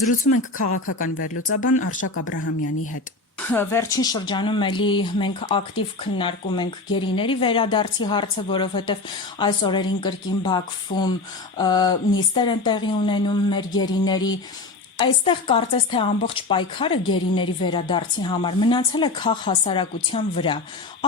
Զրուցում ենք քաղաքական վերլուծաբան Արշակ Աբրահամյանի հետ։ Վերջին շրջանում էլի մենք ակտիվ քննարկում ենք գերիների վերադարձի հարցը, որովհետև այս օրերին կրկին Բաքվում նիստեր են տեղի ունենում մեր գերիների։ Այստեղ կարծես թե ամբողջ պայքարը գերիների վերադարձի համար մնացել է քաղհասարակության վրա։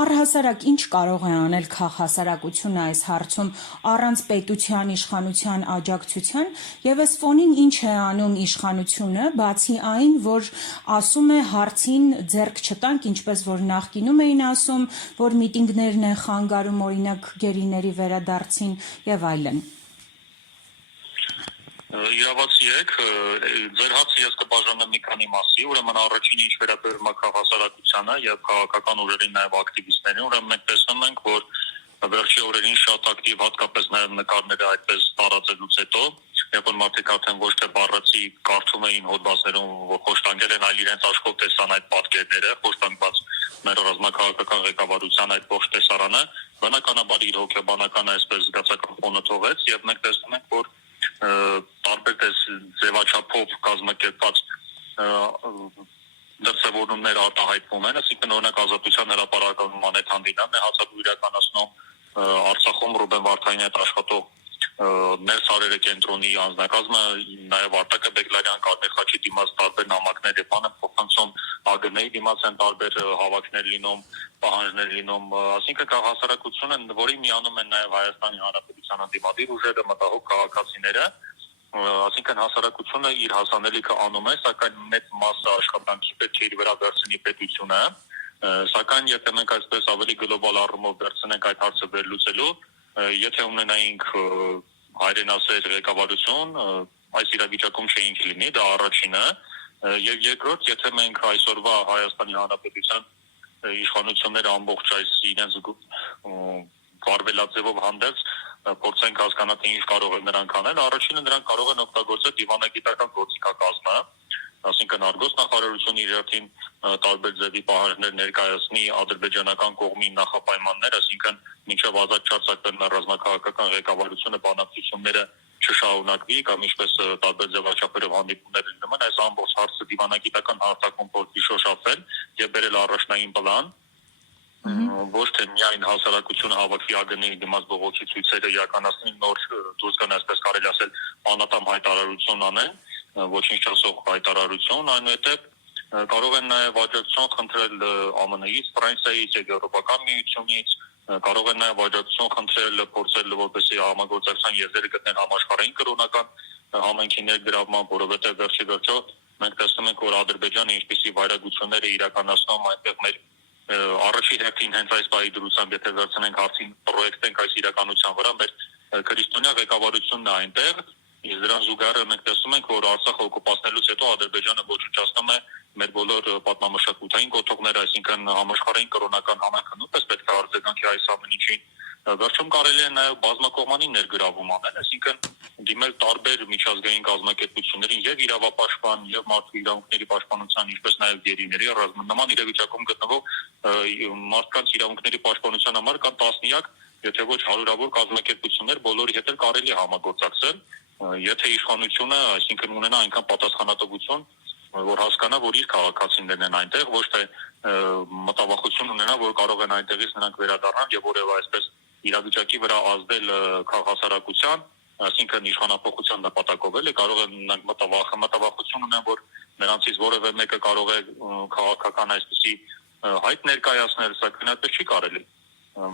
Առհասարակ ինչ կարող է անել քաղհասարակությունը այս հարցում առանց պետության իշխանության աջակցության, եւ այս ֆոնին ինչ է անում իշխանությունը, բացի այն, որ ասում է հարցին ձեռք չտանք, ինչպես որ նախկինում էին ասում, որ միտինգներն են խանգարում օրինակ գերիների վերադարձին եւ այլն։ Իրավացի եք, ձեր հարցը ես կբաժանեմ մի քանի մասի, ուրեմն առաջինը ինչ վերաբերում է քաղաքասարակությանը եւ քաղաքական ուժերին նաեւ ակտիվիստներին, ուրեմն մենք տեսնում ենք, որ վերջի օրերին շատ ակտիվ, հատկապես նաեւ նկարները այդպես տարածելուց հետո, երբ որ մարդիկ արդեն ոչ թե բառացի կարդում էին հոդվածներում, որ խոշտանգել են, այլ իրենց աշխով տեսան այդ պատկերները, խոշտանգված մեր ռազմաքաղաքական ղեկավարության այդ ողջ տեսարանը, բնականաբար իր հոգեբանական այսպես զգացական ֆոնը թողեց եւ մենք տեսնում ենք, որ տարբեր ձևաչափով կազմակերպված դրսևորումներ արտահայտվում են, այսինքն օրինակ Ազատության հրապարականում Անետ Հանդինյանն է հացադու իրականացնում, Արցախում Ռուբեն Վարդանյանի հետ աշխատող Ներսարերը կենտրոնի անձնակազմը, նաև Արտակը Բեգլարյան, Կարմիր խաչի դիմաց տարբեր նամակներ եւ բանը փոխանցում, ԱԳՆ-ի դիմաց են տարբեր հավաքներ լինում, պահանջներ լինում, այսինքն քաղաքասարակությունը, որի միանում են նաև Հայաստանի Հանրապետության ընդդիմադիր ուժերը, մտահոգ քաղաքացիները, այսինքն հասարակությունը իր հասանելիքը անում է, սակայն մեծ մասը աշխատանքի պետք է իր վրա վերցնի պետությունը, սակայն եթե մենք այսպես ավելի գլոբալ առումով վերցնենք այդ հարցը վերլուծելու, եթե ունենայինք հայրենասեր ղեկավարություն, այս իրավիճակում չէինք լինի, դա առաջինը, եւ երկրորդ, եթե մենք այսօրվա Հայաստանի Հանրապետության իշխանությունները ամբողջ այս իրենց վարվելաձևով հանդերձ փորձենք հասկանալ թե ինչ կարող են նրանք անել, առաջինը նրանք կարող են օգտագործել դիվանագիտական գործիքակազմը, այսինքն արգոս նախարարությունը իր հերթին տարբեր ձևի պահանջներ ներկայացնի ադրբեջանական կողմի նախապայմաններ, այսինքն մինչև ազատ չարձակվեն ռազմաքաղաքական ղեկավարությունը բանակցությունները չշարունակվի կամ ինչպես տարբեր ձևաչափերով հանդիպումներ լինում են, այս ամբողջ հարցը դիվանագիտական հարթակում փորձի շոշափել եւ բերել առաջնային պլան, ոչ թե միայն հասարակությունը հավաքվի ԱԳՆ-ի դիմաց բողոքի ցույցերը իրականացնի, նոր դուրս գան, այսպես կարելի ասել, անատամ հայտարարություն անեն, ոչինչ չասող հայտարարություն, այնուհետև կարող են նաև աջակցություն խնդրել ԱՄՆ-ից, Ֆրանսիայից եւ Եվրոպական միությունից, կարող են նաև աջակցություն խնդրել, փորձել որպեսզի համագործակցության եզրերը գտնեն համաշխարհային կրոնական համայնքի ներգրավման, որովհետեւ վերջի վերջո մենք տեսնում ենք, որ Ադրբեջանը ինչպիսի վայրագություններ է իրականացնում այնտեղ մեր առաջին հերթին հենց այս բայի դրությամբ, եթե վերցնենք հարցին պրոյեկտենք այս իրականության վրա, մեր քրիստոնյա ղեկավարությունն է այնտեղ, իսկ դրան զուգահեռ մենք տեսնում ենք, որ Արցախը օկուպացնելուց հետո Ադրբեջանը ոչնչացնում է մեր բոլոր պատմամշակութային կոթողները, այսինքն համաշխարհային կրոնական համայնքը նույնպես պետք է արձագանքի այս ամեն ինչին։ Վերջում կարելի է նաև բազմակողմանի ներգրավում անել, այսինքն դիմել տարբեր միջազգային կազմակերպություններին եւ իրավապաշտպան եւ մարդու իրավունքների պաշտպանության, ինչպես նաև գերիների նման իրավիճակում գտնվող մարդկանց իրավունքների պաշտպանության համար կան տասնյակ, եթե ոչ հարյուրավոր կազմակերպություններ, բոլորի հետ էլ կարելի է համագործակցել, եթե իշխանությունը, այսինքն ունենա այնքան պատասխանատվություն, որ հասկանա, որ իր քաղաքացիներն են այնտեղ, ոչ թե մտավախություն ունենա, որ կարող են այնտեղից նրանք վերադառնալ եւ որևէ այսպես իրավիճակի վրա ազդել քաղաքասարակության, այսինքն իշխանապողության նպատակով էլ կարող են նրանք մտավախություն ունեն, որ նրանցից որևէ մեկը կարող է քաղաքական այսպիսի հայտ ներկայացնել, սակայն այդպես չի կարելի։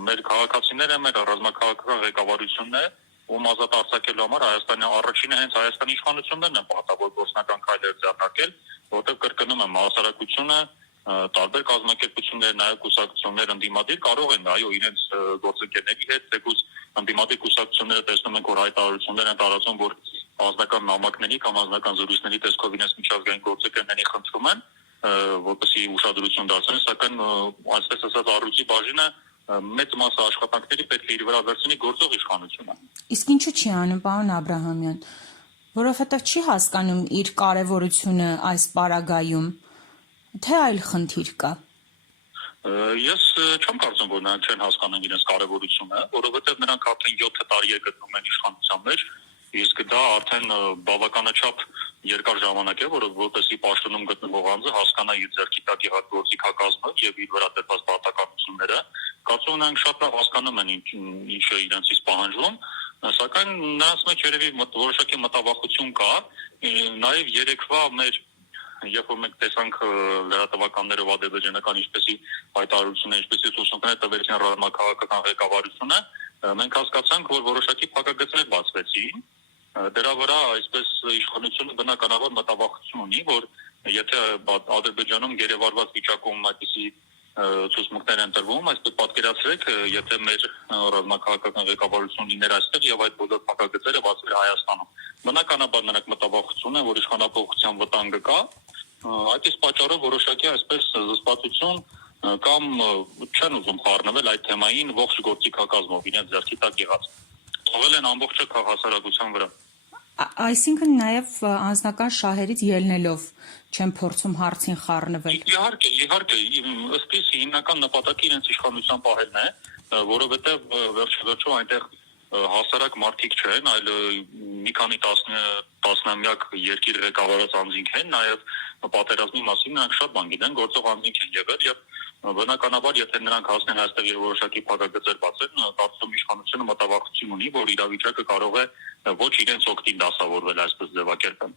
Մեր քաղաքացիները, մեր ռազմաքաղաքական ղեկավարությունն է, ում ազատ արձակելու համար Հայաստանի առաջինը հենց Հայաստանի իշխանություններն են պարտավոր գործնական քայլեր ձեռնարկել, որտեղ կրկնում եմ, հասարակությունը, տարբեր կազմակերպություններ, նաև կուսակցություններ ընդդիմադիր կարող են, այո, իրենց գործընկերների հետ, թեկուզ ընդդիմադիր կուսակցությունները տեսնում են, որ հայտարարություններ են տարածում, որ անձնական նամակների կամ անձնական զրույցների տեսքով իրենց միջազգային գործընկերների խնդրում են, որպեսզի ուշադրություն դարձնեն, սակայն այսպես ասած առյուծի բաժինը մեծ մասը աշխատանքների պետք է իր վրա վերցնի գործող իշխանությունը։ Իսկ ինչու չի անում, պարոն Աբրահամյան, որովհետև չի հասկանում իր կարևորությունը այս պարագայում, թե այլ խնդիր կա։ Ես չեմ կարծում, որ նրանք չեն հասկանում իրենց կարևորությունը, որովհետև նրանք արդեն 7 տարի է գտնվում են իշխանության մեջ իսկ դա արդեն բավականաչափ երկար ժամանակ է, որովհետեւ պաշտոնում գտնվող անձը հասկանա իր ձեռքի տակ եղած գործիքակազմը եւ իր վրա դրված պարտականությունները, կարծում եմ նրանք շատ լավ հասկանում են ինչ է իրենցից պահանջվում, սակայն նրանց մեջ երևի որոշակի մտավախություն կա, նաեւ երեկվա մեր երբ որ մենք տեսանք լրատվականներով ադրբեջանական ինչպեսի հայտարարություններ, ինչպեսի ցուցումներ տվեցին ռազմաքաղաքական ղեկավարությունը, մենք հասկացանք, որ որոշակի փակագծեր բացվեցին, դրա վրա այսպես իշխանությունը բնականաբար մտավախություն ունի, որ եթե Ադրբեջանում գերեվարված վիճակում այդպիսի ցուցմունքներ են տրվում, այսպես պատկերացրեք, եթե մեր ռազմաքաղաքական ղեկավարություն լիներ այստեղ եւ այդ բոլոր փակագծերը բացվեր Հայաստանում։ Բնականաբար նրանք մտավախություն են, որ իշխանապողության վտանգը կա, այդ իսկ պատճառով որոշակի այսպես զսպվածություն կամ չեն ուզում խառնվել այդ թեմային ողջ գործիքակազմով իրենց ձեռքի տակ եղած։ Թողել են ամբողջը քաղաքասարակության վրա։ Այսինքն նաև անձնական շահերից ելնելով չեն փորձում հարցին խառնվել։ Իհարկե, ըստ իս հիմնական նպատակը իրենց իշխանության պահելն է, որովհետև վերջերս այնտեղ հասարակ մարդիկ չեն, այլ մի քանի տասնամյակ երկիր ղեկավարած անձինք են, նաև պատերազմի մասին նրանք շատ բան գիտեն, գործող անձինք են եղել եւ բնականաբար եթե նրանք հասնեն այստեղ եւ որոշակի փակագծեր բացեն, կարծում իշխանությունը մտավախություն ունի, որ իրավիճակը կարող է ոչ իրենց օգտին դասավորվել այսպես ձևակերպել։